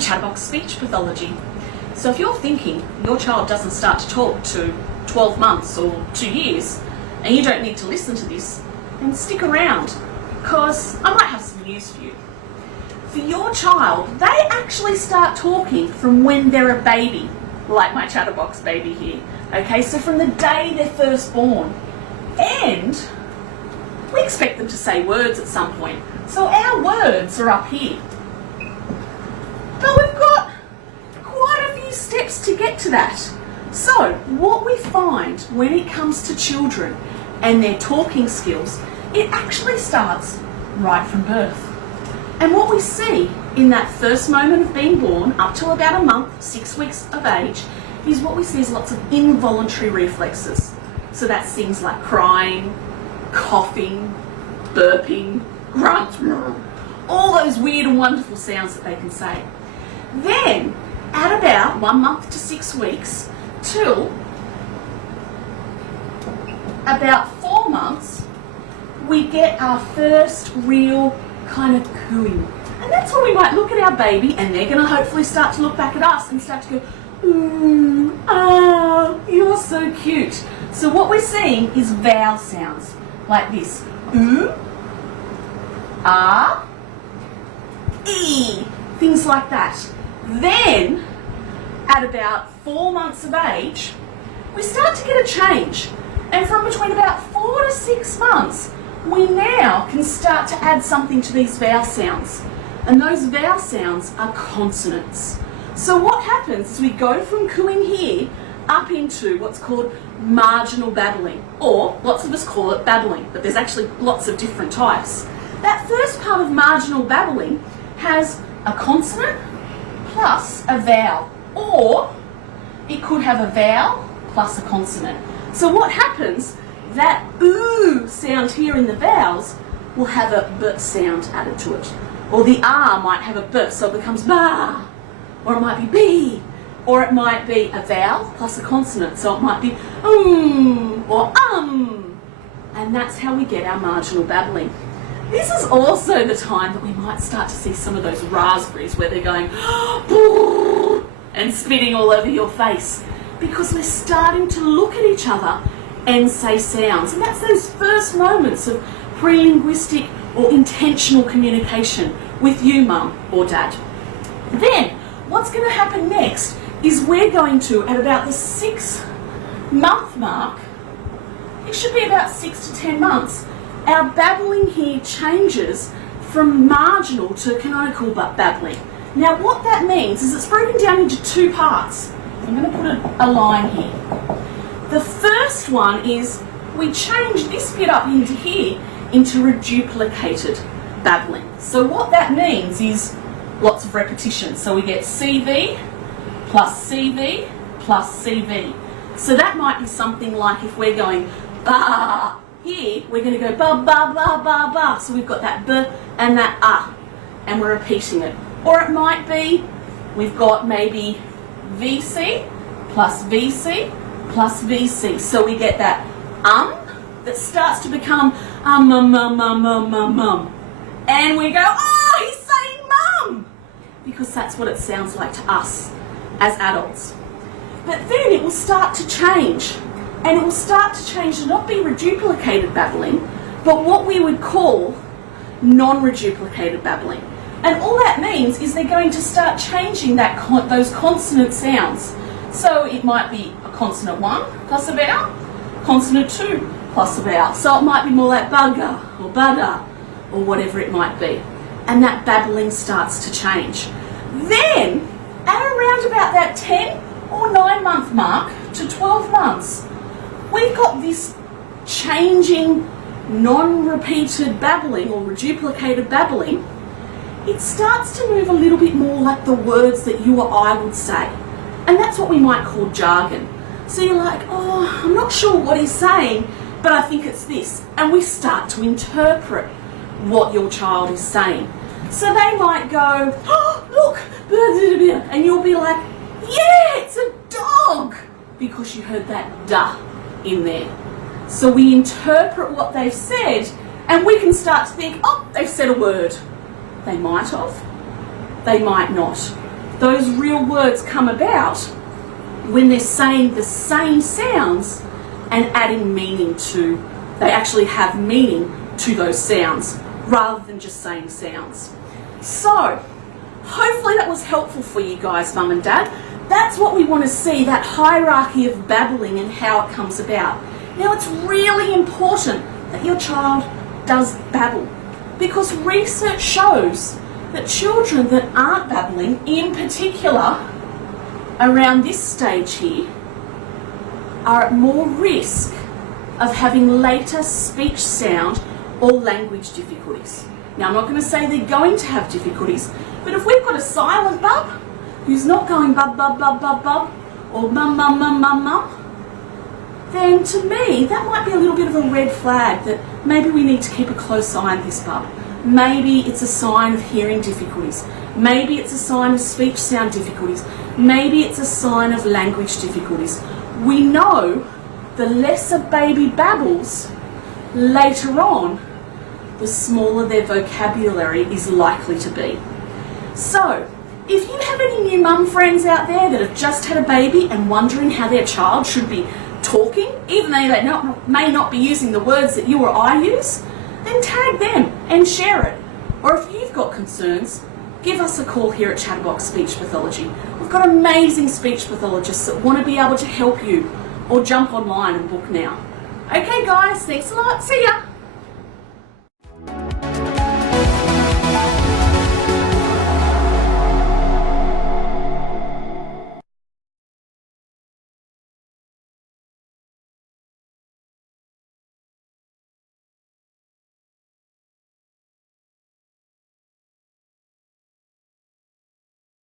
Chatterbox Speech Pathology. So if you're thinking your child doesn't start to talk to 12 months or 2 years and you don't need to listen to this, then stick around because I might have some news for you. For your child, they actually start talking from when they're a baby, like my Chatterbox baby here. Okay, so from the day they're first born. And we expect them to say words at some point. So our words are up here. But we've got quite a few steps to get to that. So what we find when it comes to children and their talking skills, it actually starts right from birth. And what we see in that first moment of being born, up to about a month, 6 weeks of age, is what we see is lots of involuntary reflexes. So that's things like crying, coughing, burping, grunt, all those weird and wonderful sounds that they can say. Then, at about 1 month to 6 weeks, till about 4 months, we get our first real kind of cooing. And that's when we might look at our baby and they're going to hopefully start to look back at us and start to go, ooh, ah, you're so cute. So what we're seeing is vowel sounds like this. Ooh, ah, e, things like that. Then, at about 4 months of age, we start to get a change. And from between about 4 to 6 months, we now can start to add something to these vowel sounds. And those vowel sounds are consonants. So what happens is we go from cooing here up into what's called marginal babbling, or lots of us call it babbling, but there's actually lots of different types. That first part of marginal babbling has a consonant plus a vowel, or it could have a vowel plus a consonant. So what happens, that ooh sound here in the vowels will have a b sound added to it, or the r might have a b, so it becomes ba, or it might be b, or it might be a vowel plus a consonant, so it might be or and that's how we get our marginal babbling. This is also the time that we might start to see some of those raspberries where they're going and spitting all over your face, because we're starting to look at each other and say sounds. And that's those first moments of pre-linguistic or intentional communication with you, mum or dad. Then what's going to happen next is we're going to, at about the 6 month mark, it should be about 6 to 10 months, our babbling here changes from marginal to canonical babbling. Now what that means is it's broken down into 2 parts. I'm going to put a line here. The first one is we change this bit up into here into reduplicated babbling. So what that means is lots of repetition. So we get CV plus CV plus CV. So that might be something like if we're going ba, here we're going to go ba ba ba ba ba. So we've got that b and that and we're repeating it. Or it might be we've got maybe VC plus VC plus VC. So we get that that starts to become and we go, oh, he's saying mum, because that's what it sounds like to us as adults. But then it will start to change, and it will start to change to not be reduplicated babbling, but what we would call non-reduplicated babbling. And all that means is they're going to start changing those consonant sounds. So it might be a consonant 1 plus a vowel, consonant 2 plus a vowel. So it might be more like bugger or butter or whatever it might be. And that babbling starts to change. Then, at around about that 10 or 9 month mark to 12 months, we've got this changing non-repeated babbling or reduplicated babbling. It starts to move a little bit more like the words that you or I would say. And that's what we might call jargon. So you're like, oh, I'm not sure what he's saying, but I think it's this. And we start to interpret what your child is saying. So they might go, oh, look, and you'll be like, yeah, it's a dog, because you heard that duh in there. So we interpret what they've said, and we can start to think, oh, they've said a word. They might have, they might not. those real words come about when they're saying the same sounds and adding meaning to, they actually have meaning to those sounds rather than just saying sounds. So, hopefully that was helpful for you guys, Mum and Dad. That's what we want to see, that hierarchy of babbling and how it comes about. Now, it's really important that your child does babble, because research shows that children that aren't babbling, in particular around this stage here, are at more risk of having later speech sound or language difficulties. Now, I'm not going to say they're going to have difficulties, but if we've got a silent bub who's not going bub, bub, bub, bub, bub, or mum, mum, mum, mum, mum, then to me, that might be a little bit of a red flag that maybe we need to keep a close eye on this bub. Maybe it's a sign of hearing difficulties. Maybe it's a sign of speech sound difficulties. Maybe it's a sign of language difficulties. We know the less a baby babbles later on, the smaller their vocabulary is likely to be. So, if you have any new mum friends out there that have just had a baby and wondering how their child should be talking, even though they may not be using the words that you or I use, then tag them and share it. Or if you've got concerns, give us a call here at Chatterbox Speech Pathology. We've got amazing speech pathologists that want to be able to help you, or jump online and book now. Okay guys, thanks a lot, see ya!